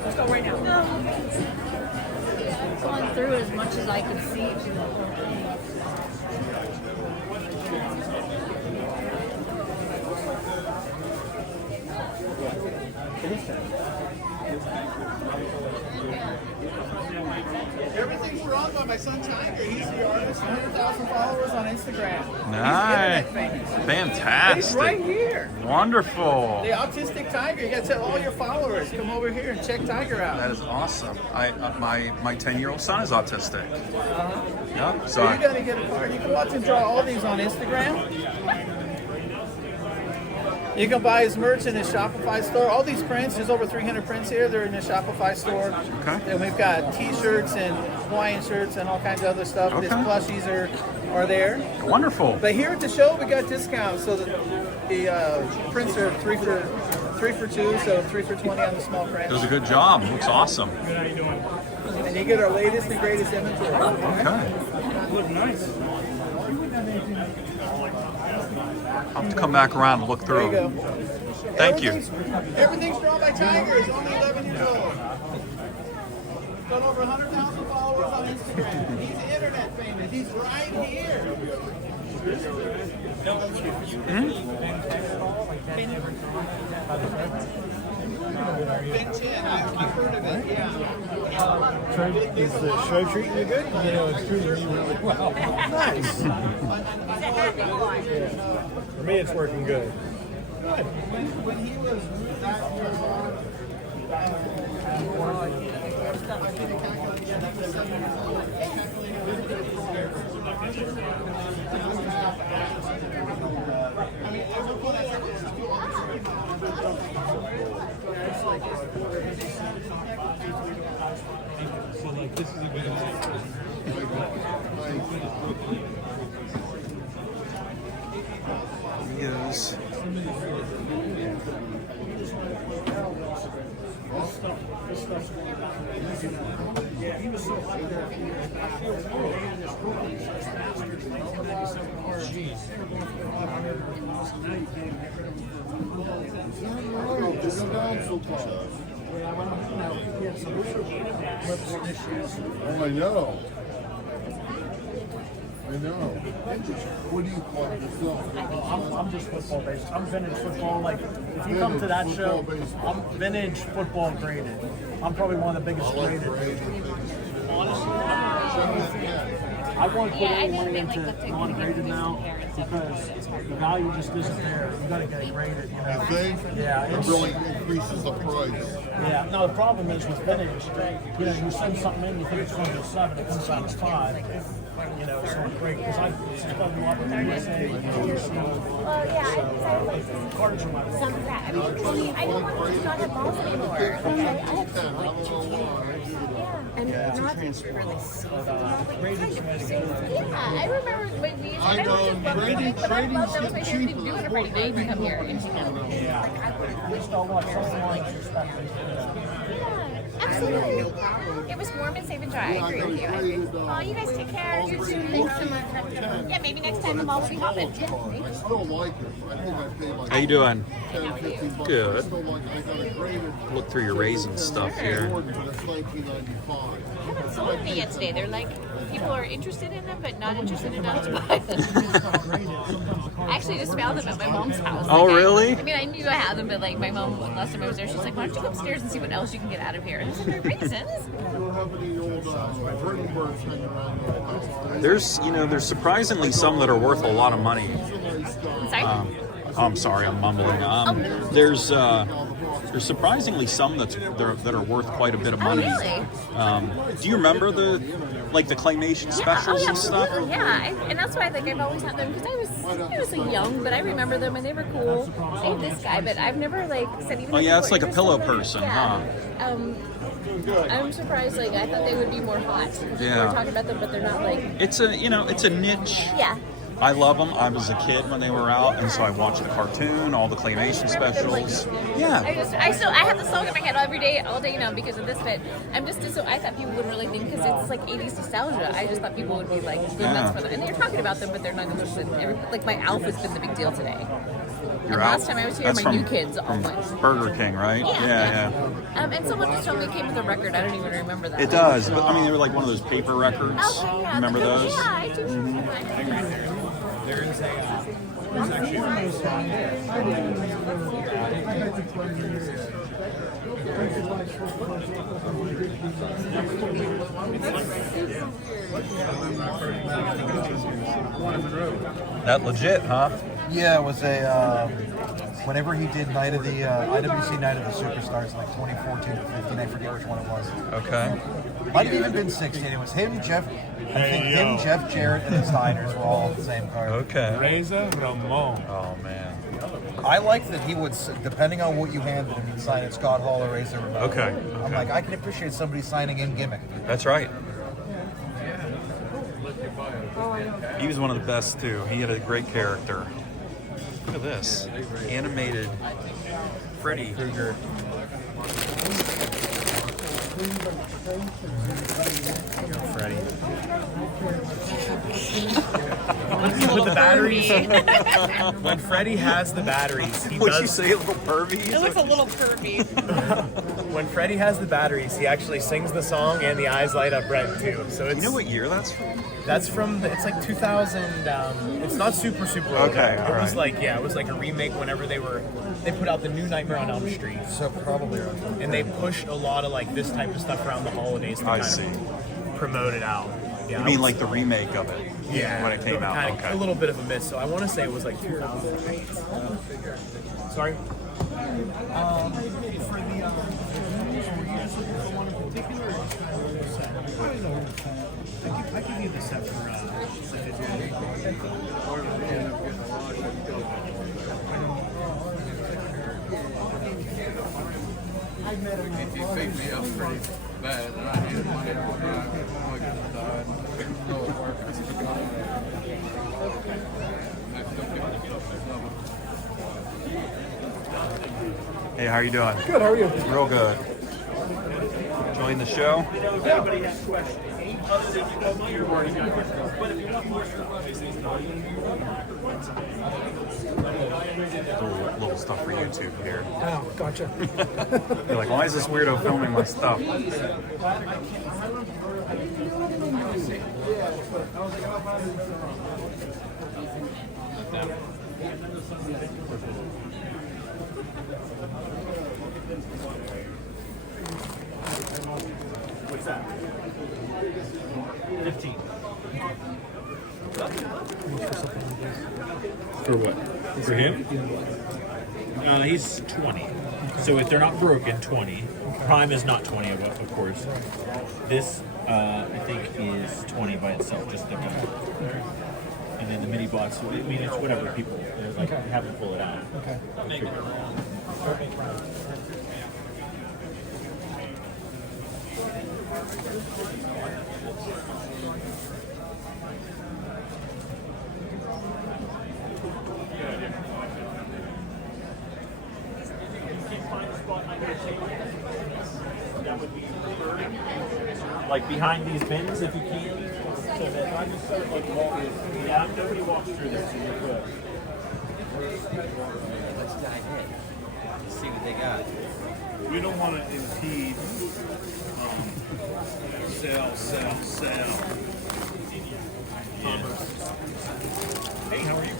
Let's go right now. Going through as much as I could see. Everything's drawn by my son Tiger. He's the artist. 100,000 followers on Instagram. Nice. He's internet famous. Fantastic. He's right here. Wonderful. The autistic tiger. You got to tell all your followers, come over here and check Tiger out. That is awesome. My 10-year-old son is autistic. Yeah. So you're gonna get a card. You can watch him draw all these on Instagram. You can buy his merch in his Shopify store. All these prints, there's over 300 prints here. They're in the Shopify store. Okay. And we've got T-shirts and Hawaiian shirts and all kinds of other stuff. Okay. His plushies are there. Wonderful. But here at the show, we got discounts. So the prints are 3 for 2, so 3 for 20 on the small print. Does a good job. Looks awesome. Good, how you doing? And you get our latest and greatest inventory. Okay. Look nice. I'll have to come back around and look through. There you them. go. Thank you. Everything's drawn by Tiger. He's only 11 years old. Got over 100,000 followers on Instagram. He's internet famous. He's right here. Ben 10. I've heard of it. Yeah. Is the show treating you good? You know, it's treating me really well. Nice. For me, it's working good. Good. When he was So, like, this is a good example. Yes. Yeah, he was so like that. I know. I know. What do you call yourself? I'm just football based. I'm vintage football. Like, if you come to that show, I'm vintage football graded. I'm probably one of the biggest graded. Honestly, I want to put any money into non-graded now because the value just isn't there. You got to get it graded. You know? You think? Yeah, It really increases the price. Yeah, no, the problem is with vintage, you know, you send something in, you think it's going to be 7, it comes out as 5. You know, so it's great, because I spend a lot with the USA, Well, yeah, cards are my favorite. some of that. I mean, I don't want to not have balls anymore. I was like, I have to like 2 and not really see. Yeah, I remember when we used to. I know, trading that was my getting favorite cheaper. thing to do for Friday night to come here and hang out. I used to watch something like this stuff. Yeah, absolutely. It was warm and safe and dry. I agree with you. I agree. Oh, you guys take care. You too. Thanks so much. Yeah, maybe next time the mall will be hopping. Yeah, thanks. I still like it. I think I paid like How you doing? 10, 15 bucks. Good. I still like, I got a graded Look through your raisin stuff here. Jordan, but it's 1995. I haven't sold any yet today. They're like, people are interested in them, but not interested enough to buy them. I actually just found them at my mom's house. Oh, Like, really? I mean, I knew I had them, but like my mom, last time I was there, she's like, why don't you go upstairs and see what else you can get out of here? And I was like, they're raisins. You don't have any old Britain birds hanging around your house. There's surprisingly some that are worth a lot of money. Sorry? I'm sorry, I'm mumbling. There's surprisingly some that are worth quite a bit of money. Oh, really? Do you remember the claymation specials and stuff? Yeah, and that's why like I've always had them because I was like young, but I remember them and they were cool. I have this guy, but I've never like said even. Oh yeah, it's like a pillow person, huh? I'm surprised. Like I thought they would be more hot. People Yeah. were talking about them, but they're not like. It's a niche. Yeah. I love them. I was a kid when they were out, and so I watched the cartoon, all the claymation specials. Yeah. I have the song in my head every day, all day now because of this. But I'm just so I thought people would really think because it's like 80s nostalgia. I just thought people would be like go nuts for them, and they're talking about them, but they're not going to. Like my outfit's been the big deal today. And last time I was here, my new kids all went. Burger King, right? Yeah. And someone just told me it came with a record. I don't even remember that. It does, but I mean, they were like one of those paper records. Oh, yeah. Remember those? Yeah, I do. There's That legit, huh? Yeah, it was a whenever he did Night of the IWC Night of the Superstars, like 2014 or 15, I forget which one it was. Okay. Might have even been 16. It was him, Jeff. I think him, Jeff Jarrett, and the Steiners were all the same card. Okay. Reza Ramon. Oh man. I like that he would, depending on what you handed him, he'd sign it Scott Hall or Razor Ramon. Okay. I'm like, I can appreciate somebody signing in gimmick. That's right. He was one of the best too. He had a great character. Look at this. Animated Freddy Krueger. Freddy. With the batteries. When Freddy has the batteries, he What'd does. you say, a little pervy? It looks a little curvy. When Freddy has the batteries, he actually sings the song and the eyes light up red too. So it's. You know what year that's from? That's from. It's like 2000. It's not super old. Okay, It was like it was like a remake whenever they put out the new Nightmare on Elm Street. So probably right. And they pushed a lot of like this type of stuff around the holidays to kind of promote it out. Yeah, You mean like the remake of it? Yeah, When it came out. kind of, Okay. a little bit of a miss. So I want to say it was like 2008. Sorry. For the one in particular, I can give the set for He picked me up pretty bad, and I needed money to drive. I could have died. No, it worked. Hey, how are you doing? Good, how are you? Real good. Enjoying the show? Everybody has questions. Other than you already got questions. But if you want more Little stuff for YouTube here. Oh, gotcha. You're like, why is this weirdo filming my stuff? What's that? 15. For what? For him? He's 20. So if they're not broken, 20. Prime is not 20, of course. This, I think, is 20 by itself, just the gun. And then the mini box, I mean, it's whatever people like have them pull it out. Okay. like behind these bins if you can. So that yeah, nobody walks through this, so you're good. Let's dive in. Let's see what they got. We don't want to impede sell. Yeah. Hey, how are you?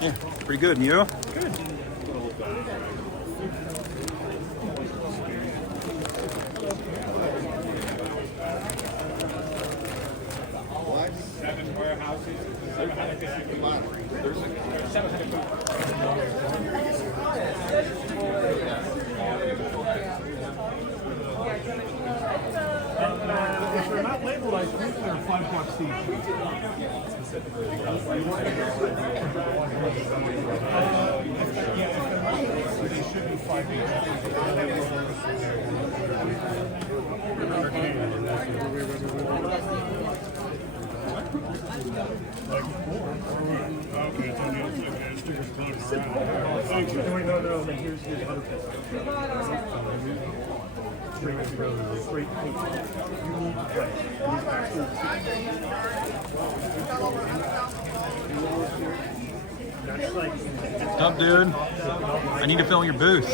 Yeah, pretty good. And you? Good. Seven warehouses, 750. If they're not labeled, I think they're $5 each. They should be $5 Okay, it's on the outside. Okay, stickers floating around. Thank you. No, here's other straight What's up, dude? I need to fill your booth.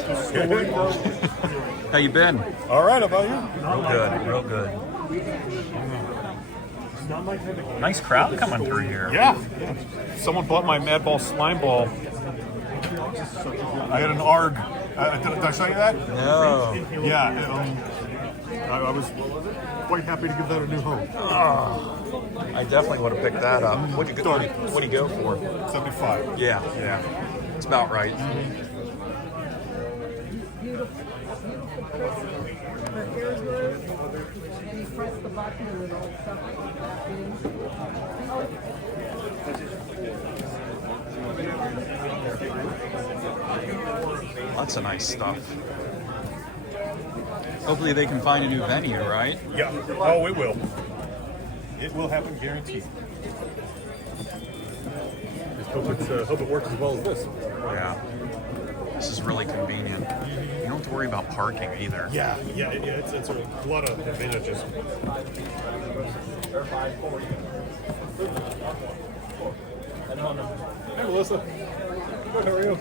How you been? All right, how about you? Real good. Nice crowd coming through here. Yeah. Someone bought my Mad Ball Slime Ball. I had an ARG. Did I show you that? No. Yeah. I was quite happy to give that a new home. I definitely would have picked that up. What do you go for? 75. Yeah. It's about right. Lots of nice stuff. Hopefully they can find a new venue, right? Yeah. Oh, it will. It will happen, guaranteed. Just hope it works as well as this. Yeah. This is really convenient. You don't have to worry about parking either. Yeah. It's a lot of advantages. Hey, Melissa. Good, how are you?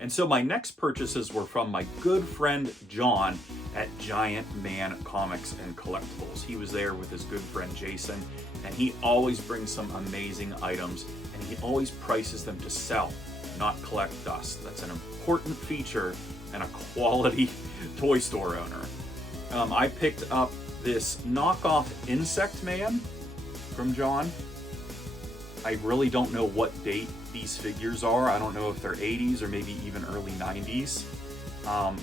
And so my next purchases were from my good friend John at Giant Man Comics and Collectibles. He was there with his good friend Jason, and he always brings some amazing items, and he always prices them to sell, not collect dust. That's an important feature in a quality toy store owner. I picked up this knockoff Insect Man from John. I really don't know what date these figures are. I don't know if they're 80s or maybe even early 90s.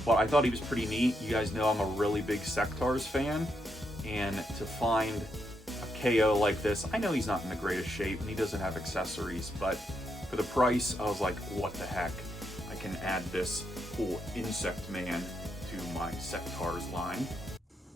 But I thought he was pretty neat. You guys know I'm a really big Sectars fan, and to find a KO like this, I know he's not in the greatest shape and he doesn't have accessories, but for the price, I was like, what the heck? I can add this cool Insect Man to my Sectars line.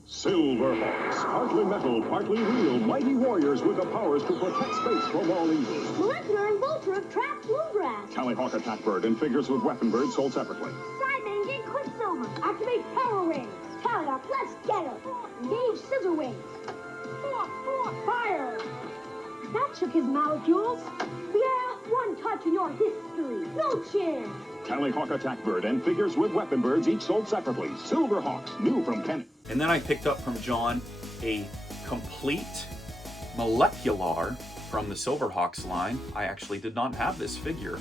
Silverhawks, partly metal, partly real, mighty warriors with the powers to protect space from all evil. Molecular and Vulture of trapped bluegrass. Tallyhawk Attack Bird and figures with Weapon Bird sold separately. Sideman, get Quicksilver. Activate Power Ring. Tallyhawk, let's get him. Engage Scissor Wings. Fire. That shook his molecules. Yeah, one touch in your history. No chance. Tallyhawk Attack Bird and figures with Weapon Birds each sold separately. Silverhawks, new from Kenny. And then I picked up from John a complete Molecular from the Silverhawks line. I actually did not have this figure.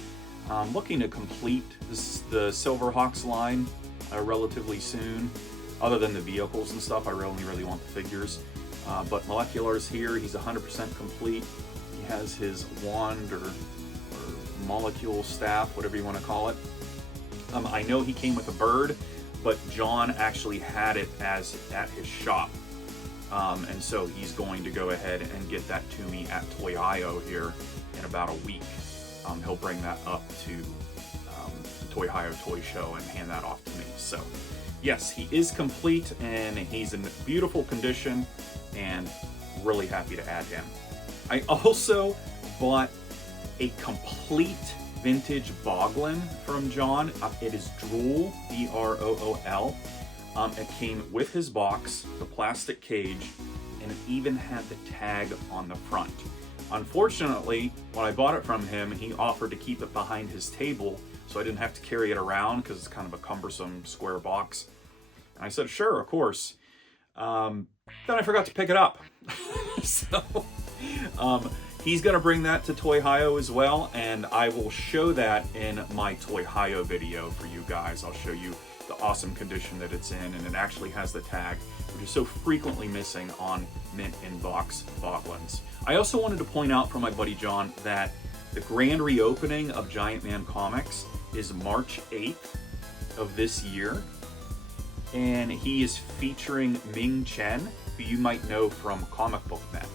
I'm looking to complete the Silverhawks line relatively soon. Other than the vehicles and stuff, I really want the figures. But Molecular's here. He's 100% complete. He has his wand or molecule staff, whatever you want to call it. I know he came with a bird, but John actually had it at his shop. And so he's going to go ahead and get that to me at Toy.io here in about a week. He'll bring that up to the Toy.io Toy Show and hand that off to me. So yes, he is complete and he's in beautiful condition and really happy to add him. I also bought a complete vintage Boglin from John. It is Drool, B-R-O-O-L. It came with his box, the plastic cage, and it even had the tag on the front. Unfortunately, when I bought it from him, he offered to keep it behind his table so I didn't have to carry it around because it's kind of a cumbersome square box. And I said, sure, of course. Then I forgot to pick it up. So he's going to bring that to Toy-Hio as well, and I will show that in my Toy-Hio video for you guys. I'll show you the awesome condition that it's in, and it actually has the tag, which is so frequently missing on mint in-box Boglins. I also wanted to point out for my buddy John that the grand reopening of Giant Man Comics is March 8th of this year, and he is featuring Ming Chen, who you might know from Comic Book Men.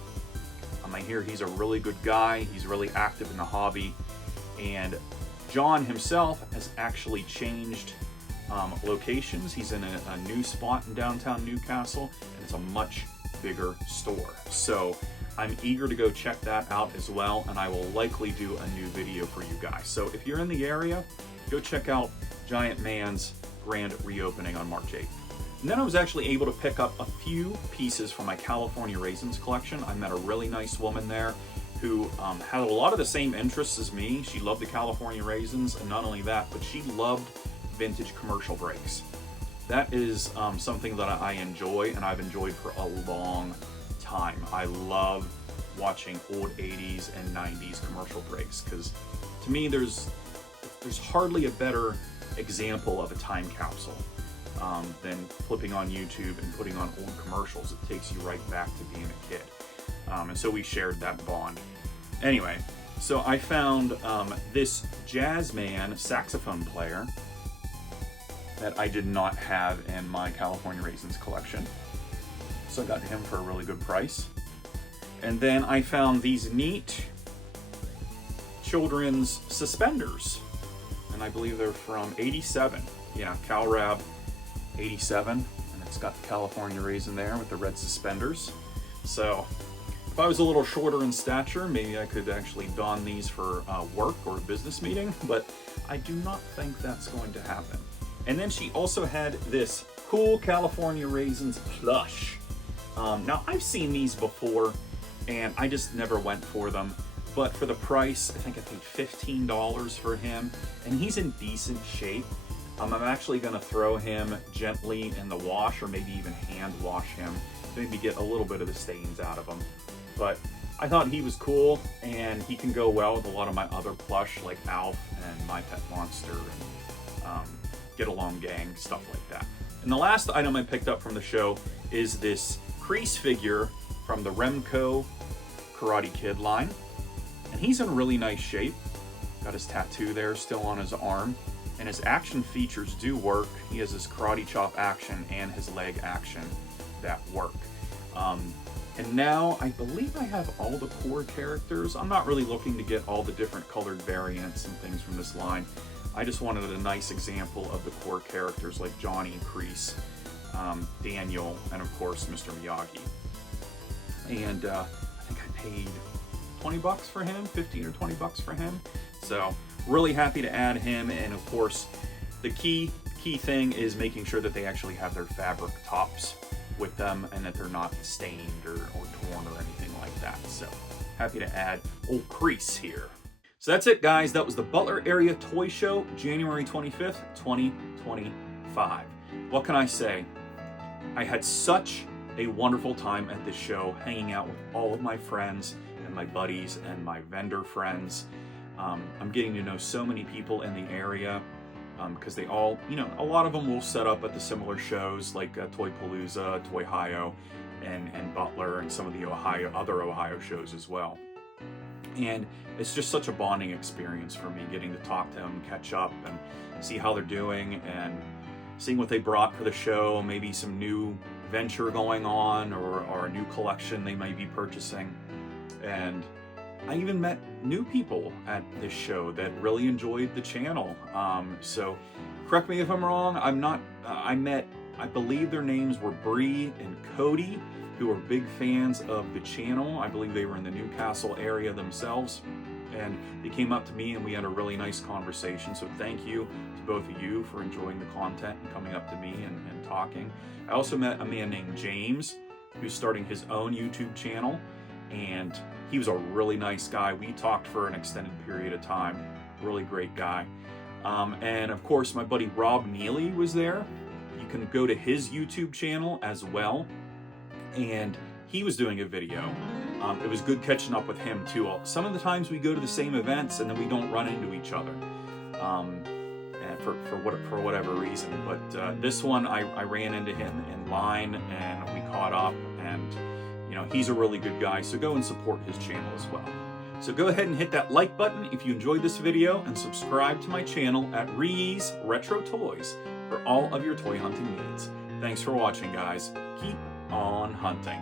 I hear he's a really good guy, he's really active in the hobby, and John himself has actually changed locations. He's in a new spot in downtown Newcastle, and it's a much bigger store. So I'm eager to go check that out as well, and I will likely do a new video for you guys. So if you're in the area, go check out Giant Man's grand reopening on March 8th. And then I was actually able to pick up a few pieces from my California Raisins collection. I met a really nice woman there who had a lot of the same interests as me. She loved the California Raisins, and not only that, but she loved vintage commercial breaks. That is something that I enjoy, and I've enjoyed for a long time. I love watching old 80s and 90s commercial breaks, because to me there's hardly a better example of a time capsule than flipping on YouTube and putting on old commercials. It takes you right back to being a kid. And so we shared that bond. Anyway, so I found this Jazzman saxophone player that I did not have in my California Raisins collection. So I got him for a really good price. And then I found these neat children's suspenders. And I believe they're from 87. Yeah, CalRab 87. And it's got the California Raisin there with the red suspenders. So if I was a little shorter in stature, maybe I could actually don these for work or a business meeting, but I do not think that's going to happen. And then she also had this cool California Raisins plush. Now I've seen these before and I just never went for them, but for the price, I think I paid $15 for him, and he's in decent shape. I'm actually gonna throw him gently in the wash, or maybe even hand wash him, to maybe get a little bit of the stains out of him. But I thought he was cool, and he can go well with a lot of my other plush, like Alf and My Pet Monster, and Get Along Gang, stuff like that. And the last item I picked up from the show is this Crease figure from the Remco Karate Kid line. And he's in really nice shape. Got his tattoo there still on his arm. And his action features do work. He has his karate chop action and his leg action that work. And now I believe I have all the core characters. I'm not really looking to get all the different colored variants and things from this line. I just wanted a nice example of the core characters like Johnny, Crease, Daniel, and of course Mr. Miyagi. And I think I paid 20 bucks for him, 15 or 20 bucks for him. So really happy to add him. And of course, the key thing is making sure that they actually have their fabric tops with them and that they're not stained or torn or anything like that. So happy to add old Crease here. So that's it, guys. That was the Butler Area Toy Show, January 25th, 2025. What can I say? I had such a wonderful time at this show, hanging out with all of my friends and my buddies and my vendor friends. I'm getting to know so many people in the area because they all, a lot of them will set up at the similar shows like Toy Palooza, Toy-Hio, and Butler, and some of the other Ohio shows as well. And it's just such a bonding experience for me, getting to talk to them, catch up, and see how they're doing, and seeing what they brought for the show, maybe some new venture going on, or a new collection they might be purchasing. And I even met new people at this show that really enjoyed the channel. So correct me if I'm wrong, I believe their names were Bree and Cody, who are big fans of the channel. I believe they were in the Newcastle area themselves. and they came up to me and we had a really nice conversation. So thank you to both of you for enjoying the content and coming up to me and talking. I also met a man named James who's starting his own YouTube channel, and he was a really nice guy. We talked for an extended period of time. Really great guy. And of course, my buddy Rob Neely was there. You can go to his YouTube channel as well. And he was doing a video. It was good catching up with him too. Some of the times we go to the same events and then we don't run into each other for whatever reason. But this one, I ran into him in line and we caught up, and you know, he's a really good guy. So go and support his channel as well. So go ahead and hit that like button if you enjoyed this video, and subscribe to my channel at Ree's Retro Toys for all of your toy hunting needs. Thanks for watching, guys. Keep on hunting.